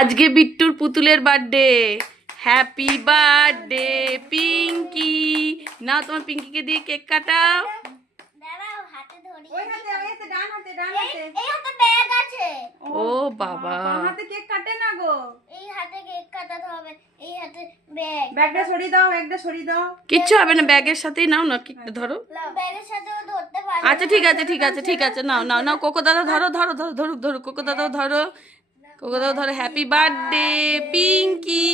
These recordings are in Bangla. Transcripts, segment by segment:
আজকে বিট্টুর পুতুলের বার্থডে। Happy birthday Pinky. নাও তোমার পিঙ্কিকে দিয়ে কেক কাটাও। ও বাবা, হাতে কেক কাটে না গো। এই হাতে কেক কাটাতে হবে, এই হাতে ব্যাগ। ব্যাগটা সরিয়ে দাও, ব্যাগটা সরিয়ে দাও। কিচ্ছু হবে না, ব্যাগের সাথেই নাও না কেকটা ধরো। ব্যাগের সাথেও ধরতে পারবে। আচ্ছা ঠিক আছে ঠিক আছে ঠিক আছে, নাও নাও নাও, কোকো দাদা ধরো ধরো ধরো, ধরুক ধরুক, কোকো দাদাও ধরো, কোকো দাদাও ধরো। Happy birthday Pinky.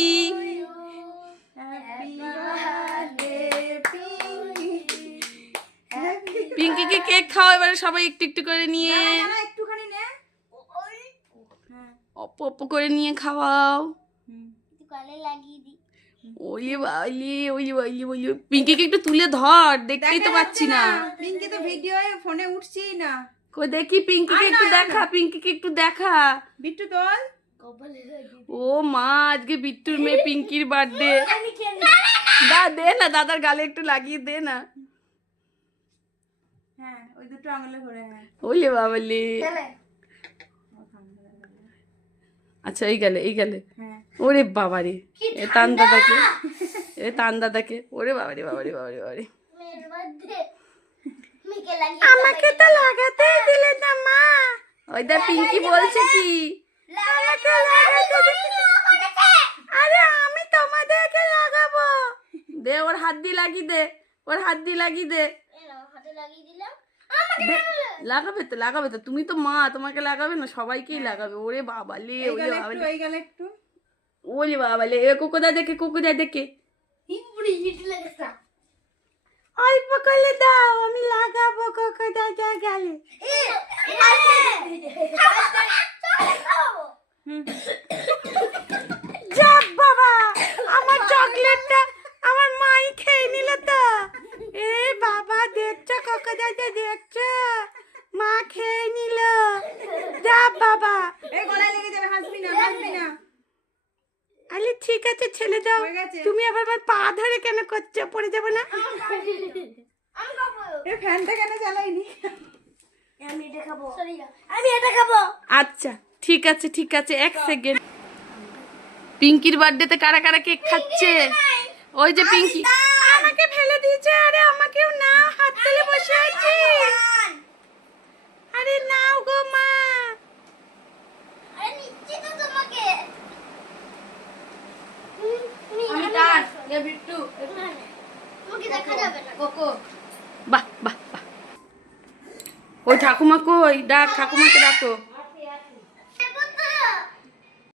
পিঙ্কিকে কেক খাও এবারে সবাই একটু একটু করে নিয়ে, একটুখানি নে। অল্প অল্প করে নিয়ে খাওয়াও। গলে লাগিয়ে দি। ওই বাইলি ওই বাইলি ওই, পিঙ্কিকে একটু তুলে ধর, দেখতেই তো পাচ্ছি না। পিঙ্কি তো ভিডিও ফোনে উঠছেই না। কই দেখি পিঙ্কিকে একটু দেখা, পিঙ্কিকে একটু দেখা। বিট্টু তোল। কপালে লাগিয়ে ও মা, আজকে বিট্টুর মেয়ে পিঙ্কির বার্থডে। আমি খেলি। দে না, দাদার গালে একটু লাগিয়ে দে না। হ্যাঁ, ওই দুটো আঙুলে ধরে। হ্যাঁ ওলে বাবালে। চলে। আচ্ছা এই গেলে এই গেলে। হ্যাঁ ওরে বাবারে, এ তান দাদাকে, এ তান দাদাকে। ওরে বাবারে বাবারে বাবারে বাবারে। মেয়ের বার্থডে মিকে লাগিয়ে আমাকে তো লাগাতেই দিলে না মা। ওই দা পিঙ্কি বলছে কি, আমাকে লাগাতে দিলে। আরে আমি তোমাদেরকে লাগাবো। দে ওর হাত দিয়ে লাগিয়ে দে, ওর হাত দিয়ে লাগিয়ে দে। হাতে লাগিয়ে দিলাম। লাগাবে তো লাগাবে তো, তুমি তো মা, তোমাকে লাগাবে না, সবাইকেই লাগাবে। ওরে বাবালে এই ওরে গেলে একটু, বাবালে এই গেলে একটু। ওরে বাবালে। এ কোকোদা দেখে, কোকোদা দেখে। হিপুরি হিট লাগেছে। অল্প করে দাও, আমি লাগাবো কোকোদা যা গেলে। যাক বাবা, আমার চকলেটটা আমার মাই খেয়ে নিল তো। এ বাবা, দেখছো কোকোদা, দেখছো মা খেয়ে নিল। যা বাবা। এই গলায় লেগে যাবে, হাসবি না, হাসবি না। আরে ঠিক আছে ছেড়ে দাও। হয়ে গেছে। তুমি আবার আমার পা ধরে কেন করছো, পড়ে যাবো না? আমি খাবো। এই ফ্যানটা কেন চালাইনি? আমি এটা খাবো। আমি এটা খাবো। আচ্ছা ঠিক আছে ঠিক আছে, এক সেকেন্ড। পিঙ্কির বার্থডেতে কারা কারা কেক খাচ্ছে? ওই যে পিঙ্কি আমাকে ফেলে দিয়েছে। আরে আমাকেও না, হাত তুলে বসে আছি। আরে নাও গো মা। আরে নিচ্ছি তো তোমাকে। তোমাকে দেখা যাবে না। বাহ বাহ বাহ। ওই ঠাকুমা কই, ডাক ঠাকুমাকে ডাকো।